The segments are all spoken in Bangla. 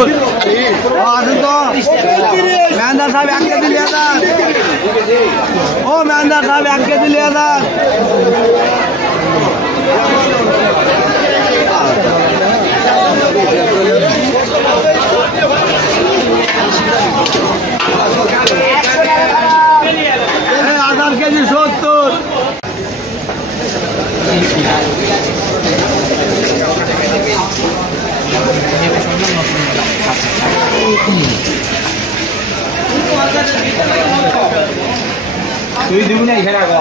সত্তর। আসুন তো মেহন্দার সাহেব 1 কেজি লিয়ে যান। ও মেহন্দার সাহেব 1 কেজি লিয়ে যান। আধার কেজি 70। তুই দিবি না এখানে আগো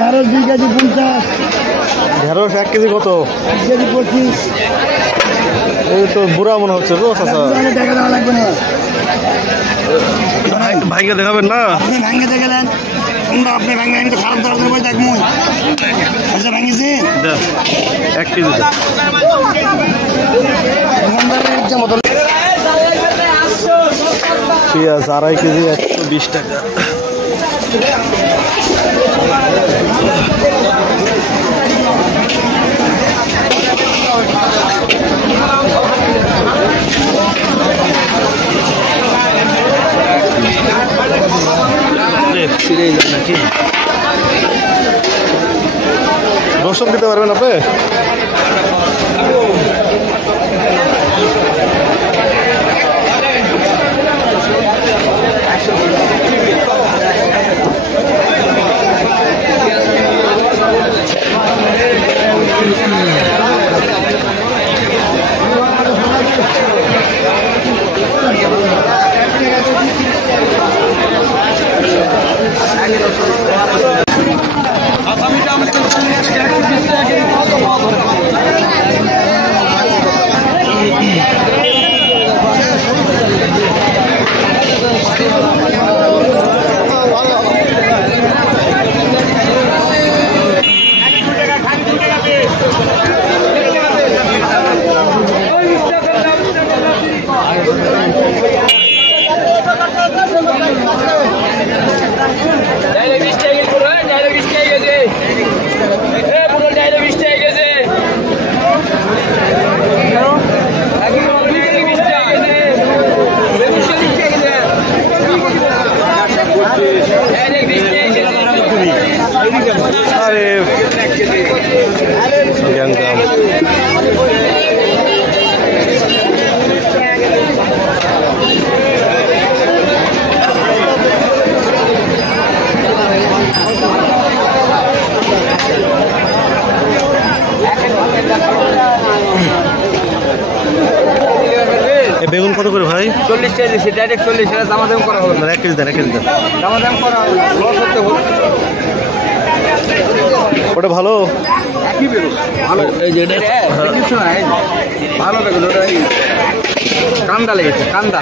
ঢেঁড়স 2 কেজি 50। ঢেঁড়স 1 কেজি কত? 1 কেজি 25। এই তো বুড়া মনে হচ্ছে তো চাচা। দেখা দেওয়া লাগবে না। ভাইকে দেখাবেন না? আপনি ভাঙে দেখলেন কোনটা? আপনি ভাঙে আমি তো খারাপ দাম দেবো দেখবো। আচ্ছা ভাঙিছে 1 কেজি। পেঁয়াজ 2.5 কেজি 120 টাকা। রসুন দিতে পারবেন আপনি? বেগুন কত করে ভাই? 40 কেজি। ডাইরেক্ট 40 টাকা দামাদাম করা হবে না। 1 কেজি দেন, 1 কেজি দেন। দামাদাম করা হবে না। লস হতে হবে। ওটা ভালো। কি বেগুন? ভালো। এই যে এটা কিছু না, এই ভালো বেগুন। ওটা এই কান্দা লেগেছে, কান্দা।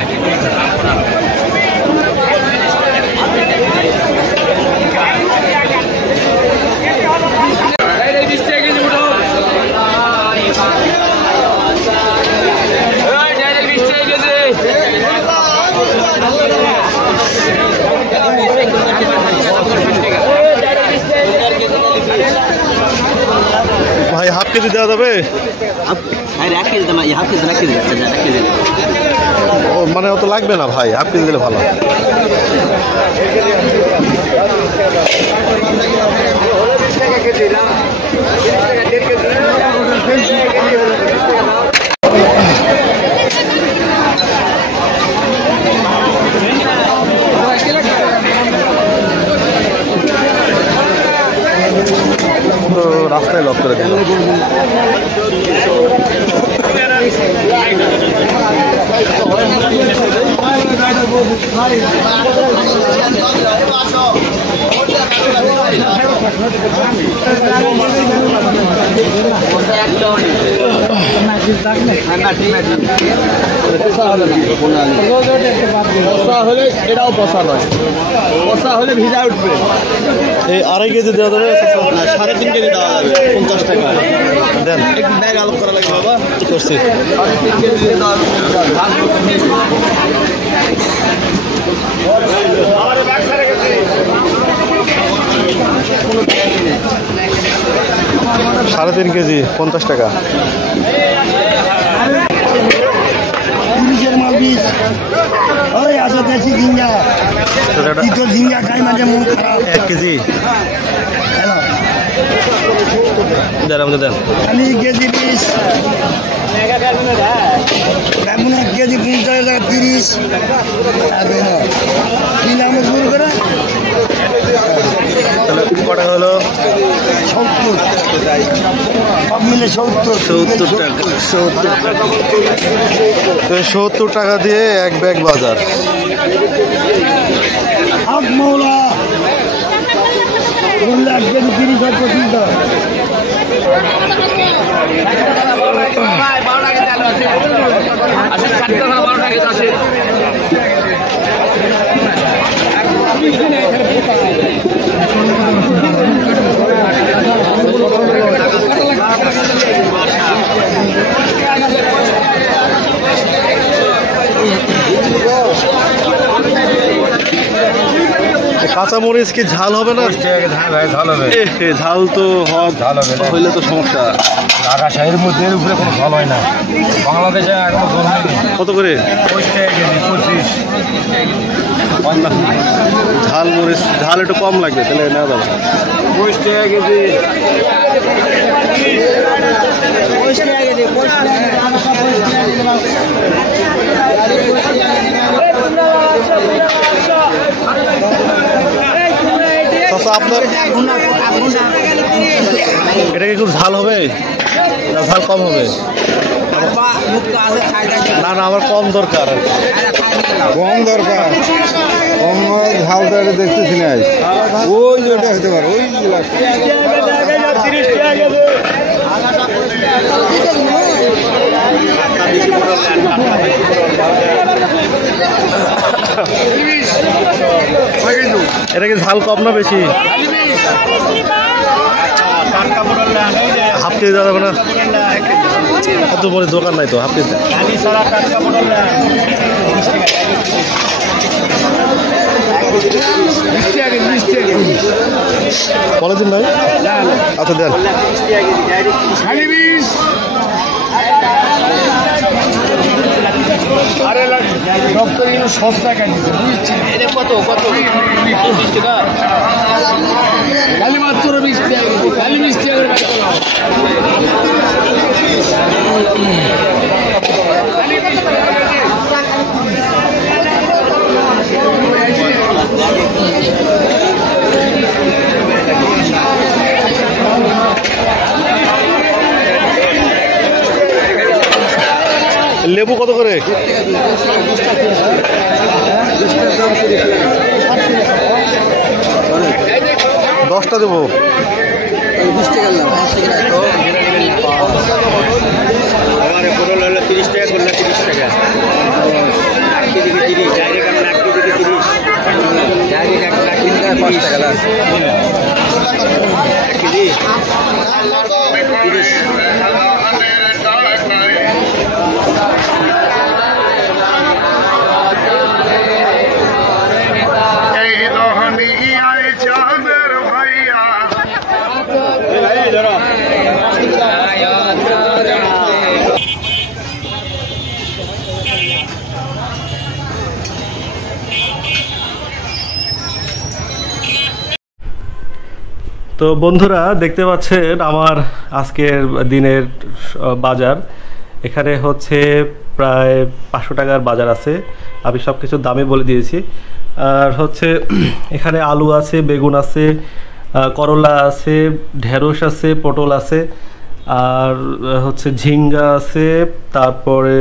ভাই হাফ কেজি দেওয়া যাবে? ও মানে অত লাগবে না ভাই, হাফ কেজি দিলে ভালো। রাস্তায় লক করে দিল। হলে এটাও পচা নয়, পচা হলে ভিজা উঠবে। এই 2.5 কেজি দেওয়া যাবে? 3.5 কেজি দেওয়া যাবে 50 টাকা। দেন একটু ব্যাগ আলোক করা লাগে বাবা, করছি। 3.5 কেজি দেওয়া সাড়ে 3 কেজি 50 টাকা। ওই আসো দেশি ঝিঙ্গা, তো ঝিঙ্গা খাই মাঝে মন খারাপ। 1 কেজি দেন আমাদের দেন। আমি কেজি 20, এখন 1 কেজি 50 টাকা 30। কি নাম শুরু করে তাহলে কটা হলো? 70, সব মিলে 70 টাকা। 70 টাকা দিয়ে 1 ব্যাগ বাজার। আপ মৌলা বললে 1 কেজি 30 আর 25 টাকা। কাঁচামরিচ কি ঝাল হবে না? ঝাল হবে, ঝাল তো ঝাল হবে না হইলে তো সমস্যা। রাজশাহীর মধ্যে এর উপরে কোনো ঝাল হয় না, বাংলাদেশে এখনো ঝাল হয়নি। কত করে? 25। ঝাল মরিচ, ঝাল একটু কম লাগবে তাহলে নেওয়া যাবে। 25 টাকা কেজি। আপনার এটা কি খুব ঝাল হবে না ঝাল কম হবে? না না, আমার কম দরকার। কম দরকার, কম ঝাল তো এটা দেখতেছি না। ওই যে ওটা হতে পারে, ওই এটা কি ঝাল কম না বেশি? হাফ কেজি দেওয়া যাবে না? কত বড় দোকান নাই তো, হাফ কেজি পলিথিন নাই? আচ্ছা দেন। সস্তা কাটিছে কত কত 20 টাকা খালি মাত্র 20 টাকা, খালি 20 টাকা করে বাই করো। লেবু কত করে? 10টা দেবো। 20 টাকা না, 5 টাকা তো আমার পটল হলো 30 টাকা, করলে 30 টাকা। 1 কেজি 30, ডাইরেক্ট আমরা 1 কেজি 30, ডাইরেক্ট 1 কেজি 5 টাকা না, 1 কেজি 30। তো বন্ধুরা দেখতে পাচ্ছেন আমার আজকের দিনের বাজার। এখানে হচ্ছে প্রায় 500 টাকার বাজার আছে, আমি সব কিছুর দামে বলে দিয়েছি। আর হচ্ছে এখানে আলু আছে, বেগুন আছে, করলা আছে, ঢেঁড়স আছে, পটল আছে, আর হচ্ছে ঝিঙ্গা আছে, তারপরে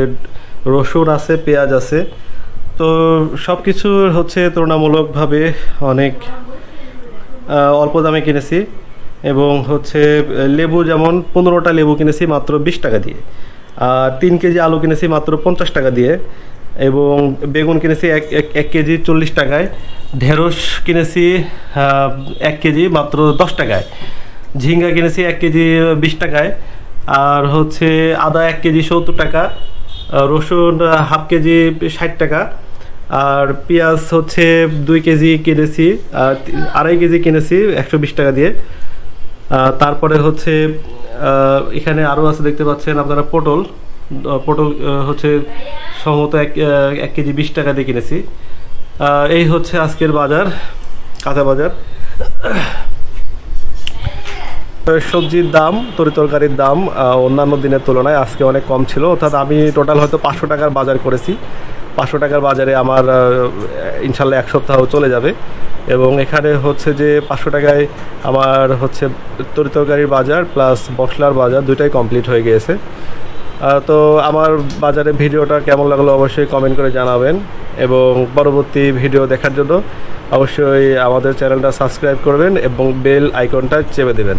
রসুন আছে, পেঁয়াজ আছে, তো সব কিছুর হচ্ছে তুলনামূলকভাবে অনেক অল্প দামে কিনেছি এবং হচ্ছে লেবু যেমন 15টা লেবু কিনেছি মাত্র 20 টাকা দিয়ে, আর 3 কেজি আলু কিনেছি মাত্র 50 টাকা দিয়ে, এবং বেগুন কিনেছি এক কেজি 40 টাকায়, ঢেঁড়স কিনেছি 1 কেজি মাত্র 10 টাকায়, ঝিঙ্গা কিনেছি 1 কেজি 20 টাকায়, আর হচ্ছে আদা 1 কেজি 70 টাকা, রসুন হাফ কেজি 60 টাকা, আর পেঁয়াজ হচ্ছে 2 কেজি কিনেছি, 2.5 কেজি কিনেছি 120 টাকা দিয়ে। তারপরে হচ্ছে এখানে আরও আছে দেখতে পাচ্ছেন আপনারা পটল হচ্ছে সম্ভবত 1 কেজি 20 টাকা দিয়ে কিনেছি। এই হচ্ছে আজকের বাজার, কাঁচা বাজার। সবজির দাম, তরিতরকারির দাম অন্যান্য দিনের তুলনায় আজকে অনেক কম ছিল, অর্থাৎ আমি টোটাল হয়তো 500 টাকার বাজার করেছি। 500 টাকার বাজারে আমার ইনশাল্লাহ 1 সপ্তাহ চলে যাবে, এবং এখানে হচ্ছে যে 500 টাকায় আমার হচ্ছে তরিতরকারির বাজার প্লাস মশলার বাজার দুইটাই কমপ্লিট হয়ে গিয়েছে। তো আমার বাজারে ভিডিওটা কেমন লাগলো অবশ্যই কমেন্ট করে জানাবেন, এবং পরবর্তী ভিডিও দেখার জন্য অবশ্যই আমাদের চ্যানেলটা সাবস্ক্রাইব করবেন এবং বেল আইকনটা চেপে দেবেন।